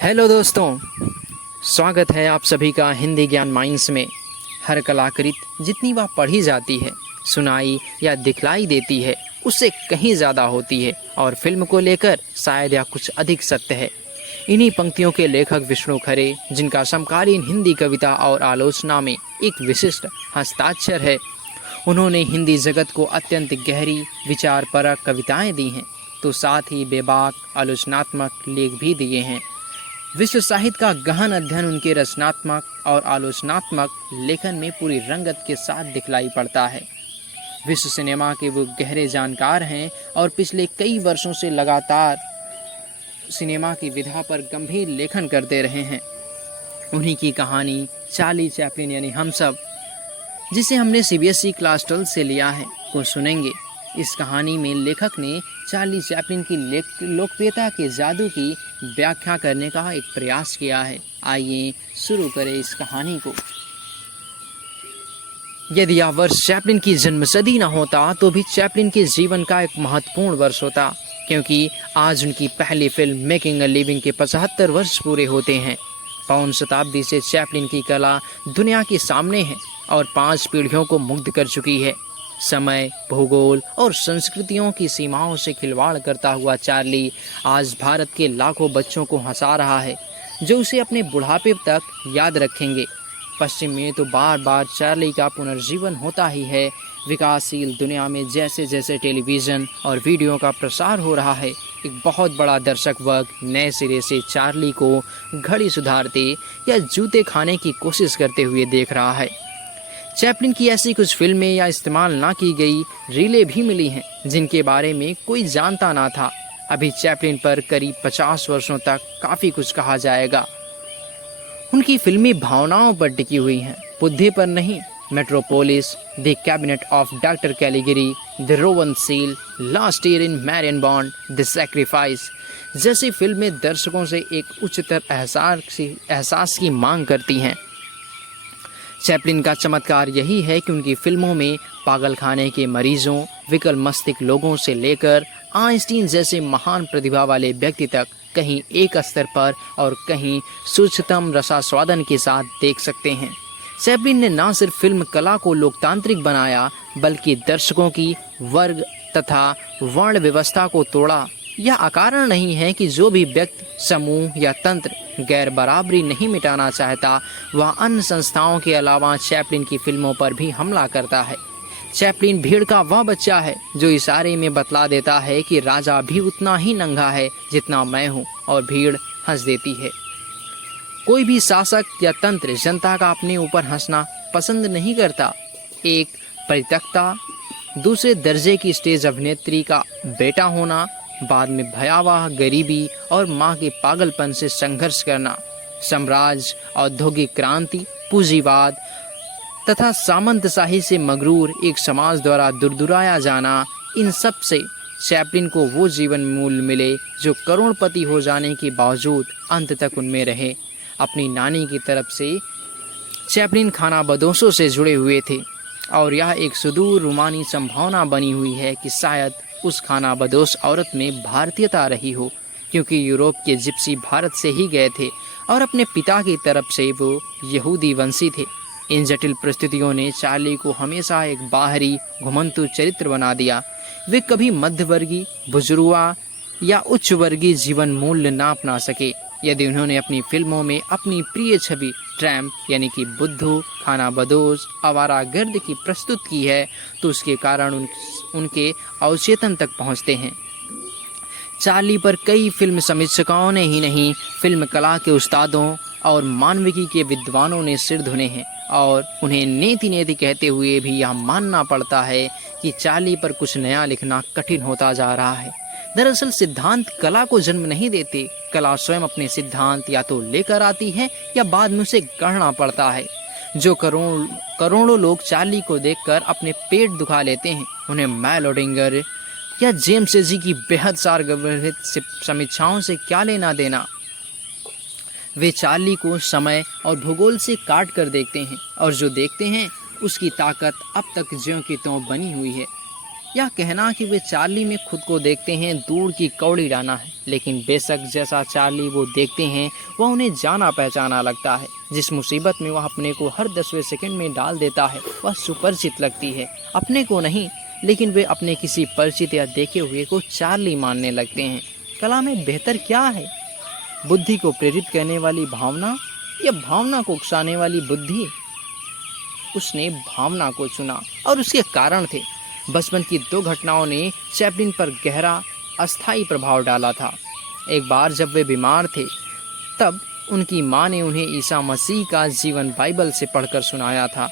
Hello दोस्तों, स्वागत है आप सभी का हिंदी ज्ञान माइंस में। हर कलाकृति जितनी बार पढ़ी जाती है, सुनाई या दिखलाई देती है, उससे कहीं ज़्यादा होती है और फिल्म को लेकर शायद या कुछ अधिक सत्य है। इन्हीं पंक्तियों के लेखक विष्णु खरे, जिनका समकालीन हिंदी कविता और आलोचना में एक विशिष्ट हस्ताक्षर है, उन्होंने हिंदी जगत को अत्यंत गहरी विचारपरक कविताएं दी हैं, तो साथ ही बेबाक आलोचनात्मक लेख भी दिए हैं। विश्व साहित्य का गहन अध्ययन उनके रचनात्मक और आलोचनात्मक लेखन में पूरी रंगत के साथ दिखलाई पड़ता है। विश्व सिनेमा के वो गहरे जानकार हैं और पिछले कई वर्षों से लगातार सिनेमा की विधा पर गंभीर लेखन करते रहे हैं। उन्हीं की कहानी चार्ली चैपलिन यानी हम सब, जिसे हमने सीबीएसई क्लास 12 से लिया है, को सुनेंगे। इस कहानी में लेखक ने चार्ली चैपलिन की लोकप्रियता के जादू की व्याख्या करने का एक प्रयास किया है। आइए शुरू करें इस कहानी को। यदि यह वर्ष चैपलिन की जन्मशती न होता तो भी चैपलिन के जीवन का एक महत्वपूर्ण वर्ष होता, क्योंकि आज उनकी पहली फिल्म मेकिंग अ लिविंग के 75 वर्ष पूरे होते हैं। पौन शताब्दी से चैपलिन की कला दुनिया के सामने है और 5 पीढ़ियों को मुग्ध कर चुकी है। समय, भूगोल और संस्कृतियों की सीमाओं से खिलवाड़ करता हुआ चार्ली आज भारत के लाखों बच्चों को हंसा रहा है, जो उसे अपने बुढ़ापे तक याद रखेंगे। पश्चिम में तो बार बार चार्ली का पुनर्जीवन होता ही है। विकासशील दुनिया में जैसे जैसे टेलीविज़न और वीडियो का प्रसार हो रहा है, एक बहुत बड़ा दर्शक वर्ग नए सिरे से चार्ली को घड़ी सुधारते या जूते खाने की कोशिश करते हुए देख रहा है। चैपलिन की ऐसी कुछ फिल्में या इस्तेमाल ना की गई रीलें भी मिली हैं, जिनके बारे में कोई जानता ना था। अभी चैपलिन पर करीब 50 वर्षों तक काफ़ी कुछ कहा जाएगा। उनकी फिल्में भावनाओं पर टिकी हुई हैं, बुद्धि पर नहीं। Metropolis, the cabinet of doctor Caligari, the Rowan Seal, last year in Marienbad, the sacrifice जैसी फिल्में दर्शकों से एक उच्चतर एहसास की मांग करती हैं। चैपलिन का चमत्कार यही है कि उनकी फिल्मों में पागलखाने के मरीजों, विकल मस्तिष्क लोगों से लेकर आइंस्टीन जैसे महान प्रतिभा वाले व्यक्ति तक कहीं एक स्तर पर और कहीं सूक्ष्मतम रसास्वादन के साथ देख सकते हैं। चैपलिन ने न सिर्फ फिल्म कला को लोकतांत्रिक बनाया, बल्कि दर्शकों की वर्ग तथा वर्ण व्यवस्था को तोड़ा। यह अकारण नहीं है कि जो भी व्यक्ति, समूह या तंत्र गैर बराबरी नहीं मिटाना चाहता, वह अन्य संस्थाओं के अलावा चैपलिन की फिल्मों पर भी हमला करता है। चैपलिन भीड़ का वह बच्चा है जो इशारे में बतला देता है कि राजा भी उतना ही नंगा है जितना मैं हूँ, और भीड़ हंस देती है। कोई भी शासक या तंत्र जनता का अपने ऊपर हंसना पसंद नहीं करता। एक परित्यक्ता, दूसरे दर्जे की स्टेज अभिनेत्री का बेटा होना, बाद में भयावह गरीबी और माँ के पागलपन से संघर्ष करना, साम्राज्य, औद्योगिक क्रांति, पूंजीवाद तथा सामंतशाही से मगरूर एक समाज द्वारा दुरदुराया जाना, इन सब से चैपलिन को वो जीवन मूल्य मिले जो करोड़पति हो जाने के बावजूद अंत तक उनमें रहे। अपनी नानी की तरफ से चैपलिन खानाबदोशों से जुड़े हुए थे और यह एक सुदूर रूमानी संभावना बनी हुई है कि शायद उस खानाबदोश औरत में भारतीयता रही हो, क्योंकि यूरोप के जिप्सी भारत से ही गए थे और अपने पिता की तरफ से वो यहूदी वंशी थे। इन जटिल परिस्थितियों ने चार्ली को हमेशा एक बाहरी घुमंतु चरित्र बना दिया। वे कभी मध्यवर्गीय, बुजुर्गा या उच्च वर्गीय जीवन मूल्य ना अपना सके। यदि उन्होंने अपनी फिल्मों में अपनी प्रिय छवि ट्रैम्प यानी कि बुद्धू, खानाबदोश, आवारागर्द की प्रस्तुत की है, तो उसके कारण उनके अवचेतन तक पहुंचते हैं। चार्ली पर कई फिल्म समीक्षकों ने ही नहीं, फिल्म कला के उस्तादों और मानविकी के विद्वानों ने सिर धुने हैं और उन्हें नेति नेति कहते हुए भी यह मानना पड़ता है कि चार्ली पर कुछ नया लिखना कठिन होता जा रहा है। दरअसल सिद्धांत कला को जन्म नहीं देते, कला स्वयं अपने सिद्धांत या तो लेकर आती है या बाद में उसे गढ़ना पड़ता है। जो करोड़ों लोग चार्ली को देखकर अपने पेट दुखा लेते हैं, उन्हें मैल ओडिंगर या जेम्स जी की बेहद सारगर्भित समीक्षाओं से क्या लेना देना। वे चार्ली को समय और भूगोल से काट कर देखते हैं और जो देखते हैं उसकी ताकत अब तक ज्यों की त्यों बनी हुई है। यह कहना कि वे चार्ली में खुद को देखते हैं दूर की कौड़ी डाना है, लेकिन बेशक जैसा चार्ली वो देखते हैं वह उन्हें जाना पहचाना लगता है। जिस मुसीबत में वह अपने को हर 10वें सेकंड में डाल देता है वह सुपरिचित लगती है। अपने को नहीं, लेकिन वे अपने किसी परिचित या देखे हुए को चार्ली मानने लगते हैं। कला में बेहतर क्या है? बुद्धि को प्रेरित करने वाली भावना या भावना को उकसाने वाली बुद्धि? उसने भावना को चुना और उसके कारण थे। बचपन की 2 घटनाओं ने चैपलिन पर गहरा अस्थायी प्रभाव डाला था। एक बार जब वे बीमार थे तब उनकी माँ ने उन्हें ईसा मसीह का जीवन बाइबल से पढ़कर सुनाया था।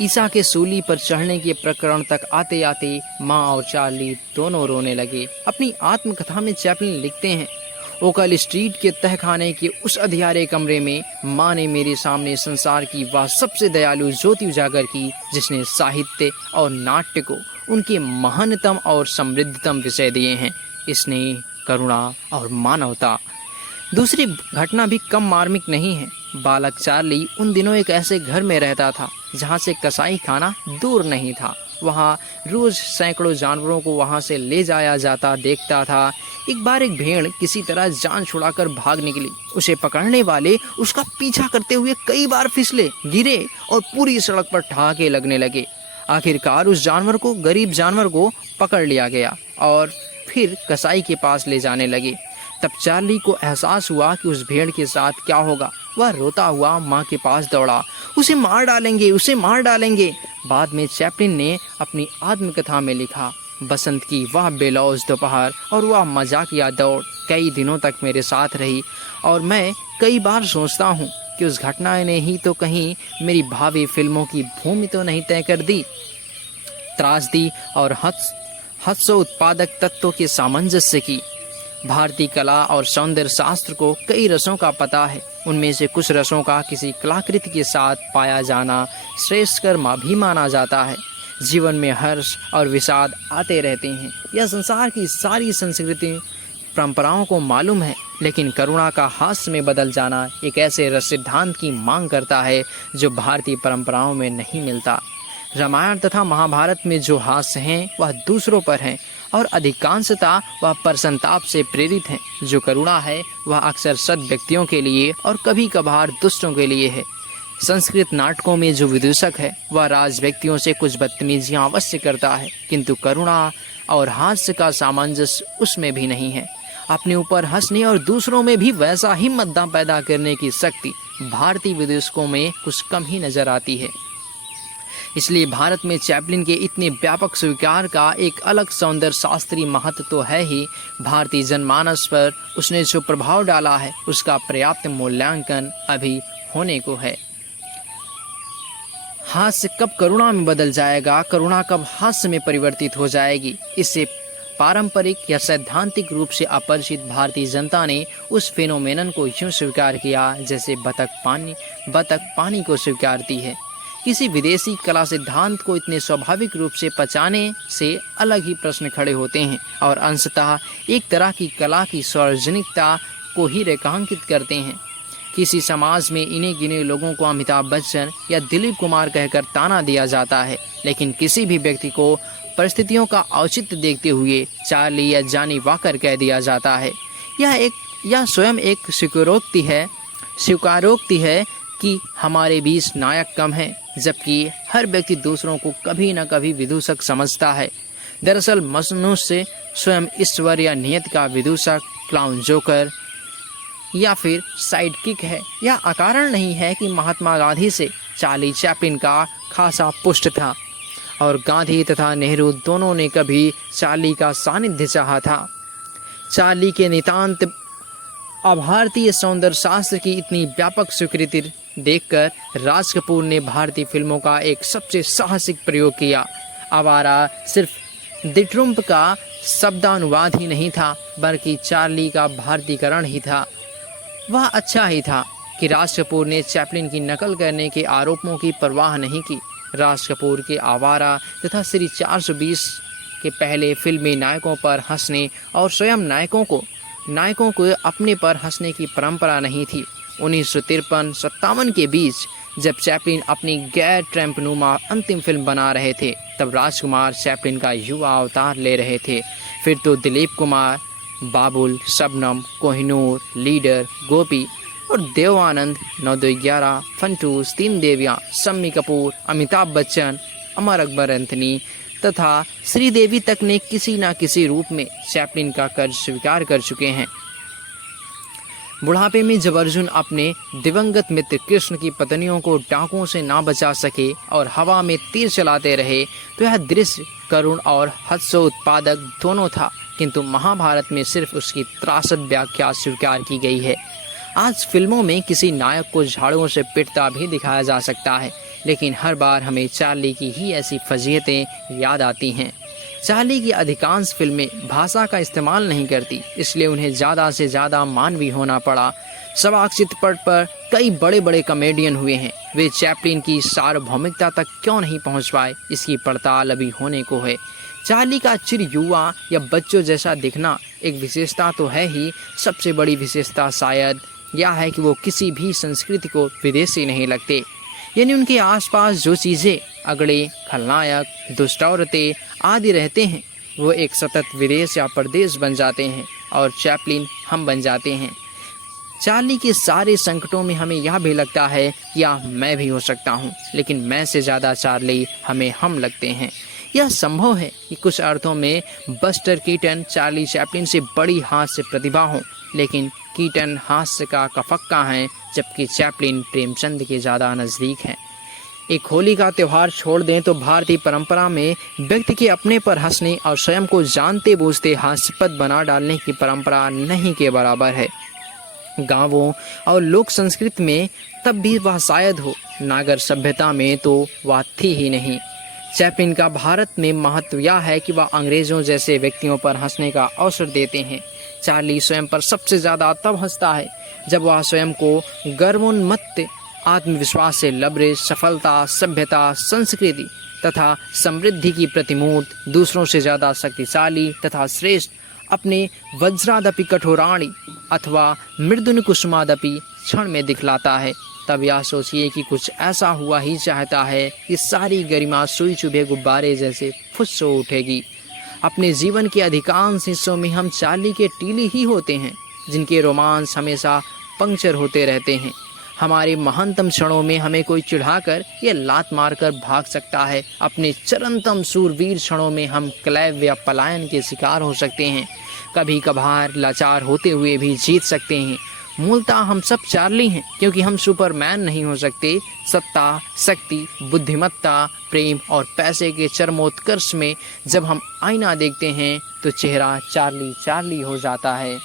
ईसा के सूली पर चढ़ने के प्रकरण तक आते आते माँ और चार्ली दोनों रोने लगे। अपनी आत्मकथा में चैपलिन लिखते हैं, ओकल स्ट्रीट के तहखाने के उस अंधियारे कमरे में माँ ने मेरे सामने संसार की वह सबसे दयालु ज्योति उजागर की जिसने साहित्य और नाट्य को उनके महानतम और समृद्धतम विषय दिए हैं, स्नेह, करुणा और मानवता। दूसरी घटना भी कम मार्मिक नहीं है। बालक चार्ली उन दिनों एक ऐसे घर में रहता था जहाँ से कसाई खाना दूर नहीं था। वहाँ रोज सैकड़ों जानवरों को वहाँ से ले जाया जाता देखता था। एक बार एक भेड़ किसी तरह जान छुड़ाकर भाग निकली। उसे पकड़ने वाले उसका पीछा करते हुए कई बार फिसले, गिरे और पूरी सड़क पर ठहाके लगने लगे। आखिरकार उस गरीब जानवर को पकड़ लिया गया और फिर कसाई के पास ले जाने लगे। तब चार्ली को एहसास हुआ कि उस भेड़ के साथ क्या होगा। वह रोता हुआ माँ के पास दौड़ा, उसे मार डालेंगे, उसे मार डालेंगे। बाद में चैपलिन ने अपनी आत्मकथा में लिखा, बसंत की वह बेलौज दोपहर और वह मजाकिया दौड़ कई दिनों तक मेरे साथ रही और मैं कई बार सोचता हूँ कि उस घटना ने ही तो कहीं मेरी भावी फिल्मों की भूमि तो नहीं तय कर दी। त्रासदी और हत्सोत्पादक तत्वों के सामंजस्य की। भारतीय कला और सौंदर्य शास्त्र को कई रसों का पता है। उनमें से कुछ रसों का किसी कलाकृति के साथ पाया जाना श्रेष्ठ कर्म भी माना जाता है। जीवन में हर्ष और विषाद आते रहते हैं। यह संसार की सारी संस्कृति परंपराओं को मालूम है, लेकिन करुणा का हास्य में बदल जाना एक ऐसे रस सिद्धांत की मांग करता है जो भारतीय परंपराओं में नहीं मिलता। रामायण तथा महाभारत में जो हास्य हैं वह दूसरों पर हैं और अधिकांशतः वह परसंताप से प्रेरित हैं। जो करुणा है वह अक्सर सद व्यक्तियों के लिए और कभी कभार दुष्टों के लिए है। संस्कृत नाटकों में जो विदूषक है वह राज व्यक्तियों से कुछ बदतमीजियां अवश्य करता है, किंतु करुणा और हास्य का सामंजस्य उसमें भी नहीं है। अपने ऊपर हंसने और दूसरों में भी वैसा ही मद्दा पैदा करने की शक्ति भारतीय विदूषकों में कुछ कम ही नजर आती है। इसलिए भारत में चैपलिन के इतने व्यापक स्वीकार का एक अलग सौंदर्य शास्त्रीय महत्व तो है ही। भारतीय जनमानस पर उसने जो प्रभाव डाला है उसका पर्याप्त मूल्यांकन अभी होने को है। हास्य कब करुणा में बदल जाएगा, करुणा कब हास्य में परिवर्तित हो जाएगी, इससे पारंपरिक या सैद्धांतिक रूप से अपरिचित भारतीय जनता ने उस फेनोमेनन को यूं स्वीकार किया जैसे बतख पानी को स्वीकारती है। किसी विदेशी कला सिद्धांत को इतने स्वाभाविक रूप से पचाने से अलग ही प्रश्न खड़े होते हैं और अंशतः एक तरह की कला की सार्वजनिकता को ही रेखांकित करते हैं। किसी समाज में इन्हें गिने लोगों को अमिताभ बच्चन या दिलीप कुमार कहकर ताना दिया जाता है, लेकिन किसी भी व्यक्ति को परिस्थितियों का औचित्य देखते हुए चार्ली या जॉनी वॉकर कह दिया जाता है। यह स्वयं एक स्वीकारोक्ति है कि हमारे बीच नायक कम हैं, जबकि हर व्यक्ति दूसरों को कभी न कभी विदूषक समझता है। दरअसल मनुष्य स्वयं ईश्वर या नियत का विदूषक, क्लाउन, जोकर या फिर साइड किक है। यह अकारण नहीं है कि महात्मा गांधी से चार्ली चैपलिन का खासा पुष्ट था और गांधी तथा नेहरू दोनों ने कभी चार्ली का सानिध्य चाहा था। चार्ली के नितांत अभारतीय सौंदर्य शास्त्र की इतनी व्यापक स्वीकृति देखकर राज कपूर ने भारतीय फिल्मों का एक सबसे साहसिक प्रयोग किया। आवारा सिर्फ द ट्रम्प का शब्दानुवाद ही नहीं था, बल्कि चार्ली का भारतीयकरण ही था। वह अच्छा ही था कि राज कपूर ने चैपलिन की नकल करने के आरोपों की परवाह नहीं की। राज कपूर के आवारा तथा श्री 420 के पहले फिल्मी नायकों पर हंसने और स्वयं नायकों को अपने पर हंसने की परंपरा नहीं थी। 1953-57 के बीच जब चैपलिन अपनी गैर ट्रैम्पनुमा अंतिम फिल्म बना रहे थे तब राजकुमार चैपलिन का युवा अवतार ले रहे थे। फिर तो दिलीप कुमार, बाबुल, शबनम, कोहिनूर, लीडर, गोपी और देव आनंद, 9-11, फंटूस, तीन देवियाँ, शम्मी कपूर, अमिताभ बच्चन, अमर अकबर एंथनी तथा श्रीदेवी तक ने किसी न किसी रूप में चैपलिन का कर्ज स्वीकार कर चुके हैं। बुढ़ापे में जब अर्जुन अपने दिवंगत मित्र कृष्ण की पत्नियों को डाकुओं से ना बचा सके और हवा में तीर चलाते रहे तो यह दृश्य करुण और हर्षोत्पादक दोनों था, किंतु महाभारत में सिर्फ उसकी त्रासद व्याख्या स्वीकार की गई है। आज फिल्मों में किसी नायक को झाड़ुओं से पिटता भी दिखाया जा सकता है, लेकिन हर बार हमें चार्ली की ही ऐसी फजीहतें याद आती हैं। चार्ली की अधिकांश फिल्में भाषा का इस्तेमाल नहीं करती, इसलिए उन्हें ज़्यादा से ज़्यादा मानवीय होना पड़ा। सवाक चित्रपट पर कई बड़े बड़े कॉमेडियन हुए हैं, वे चैपलिन की सार्वभौमिकता तक क्यों नहीं पहुंच पाए, इसकी पड़ताल अभी होने को है। चार्ली का चिर युवा या बच्चों जैसा दिखना एक विशेषता तो है ही, सबसे बड़ी विशेषता शायद यह है कि वो किसी भी संस्कृति को विदेशी नहीं लगते, यानी उनके आसपास जो चीज़ें अगड़े, खलनायक, दुष्ट औरतें आदि रहते हैं वो एक सतत विदेश या प्रदेश बन जाते हैं और चैपलिन हम बन जाते हैं। चार्ली के सारे संकटों में हमें यह भी लगता है या मैं भी हो सकता हूँ, लेकिन मैं से ज़्यादा चार्ली हमें हम लगते हैं। यह संभव है कि कुछ अर्थों में बस्टर कीटन चार्ली चैपलिन से बड़ी हास्य प्रतिभा हो, लेकिन कीटन हास्य का कफक्का हैं जबकि चैपलिन प्रेमचंद के ज़्यादा नज़दीक हैं। एक होली का त्यौहार छोड़ दें तो भारतीय परंपरा में व्यक्ति के अपने पर हंसने और स्वयं को जानते बूझते हास्यपद बना डालने की परंपरा नहीं के बराबर है। गांवों और लोक संस्कृति में तब भी वह शायद हो, नागर सभ्यता में तो वह थी ही नहीं। चैपलिन का भारत में महत्व यह है कि वह अंग्रेज़ों जैसे व्यक्तियों पर हंसने का अवसर देते हैं। चार्ली स्वयं पर सबसे ज़्यादा तब हंसता है जब वह स्वयं को गर्वोन्मत्त आत्मविश्वास से लबरेज सफलता, सभ्यता, संस्कृति तथा समृद्धि की प्रतिमूर्त, दूसरों से ज़्यादा शक्तिशाली तथा श्रेष्ठ, अपने वज्रादपि कठोराणी अथवा मृदुन कुसुमादपि क्षण में दिखलाता है। तब यह सोचिए कि कुछ ऐसा हुआ ही चाहता है कि सारी गरिमा सुई चुभे गुब्बारे जैसे फुस हो उठेगी। अपने जीवन के अधिकांश हिस्सों में हम चार्ली के टीली ही होते हैं, जिनके रोमांस हमेशा पंक्चर होते रहते हैं। हमारे महानतम क्षणों में हमें कोई चिढ़ाकर या लात मारकर भाग सकता है, अपने चरमतम सूरवीर क्षणों में हम क्लैव या पलायन के शिकार हो सकते हैं, कभी कभार लाचार होते हुए भी जीत सकते हैं। मूलतः हम सब चार्ली हैं, क्योंकि हम सुपरमैन नहीं हो सकते। सत्ता, शक्ति, बुद्धिमत्ता, प्रेम और पैसे के चरमोत्कर्ष में जब हम आईना देखते हैं तो चेहरा चार्ली चार्ली हो जाता है।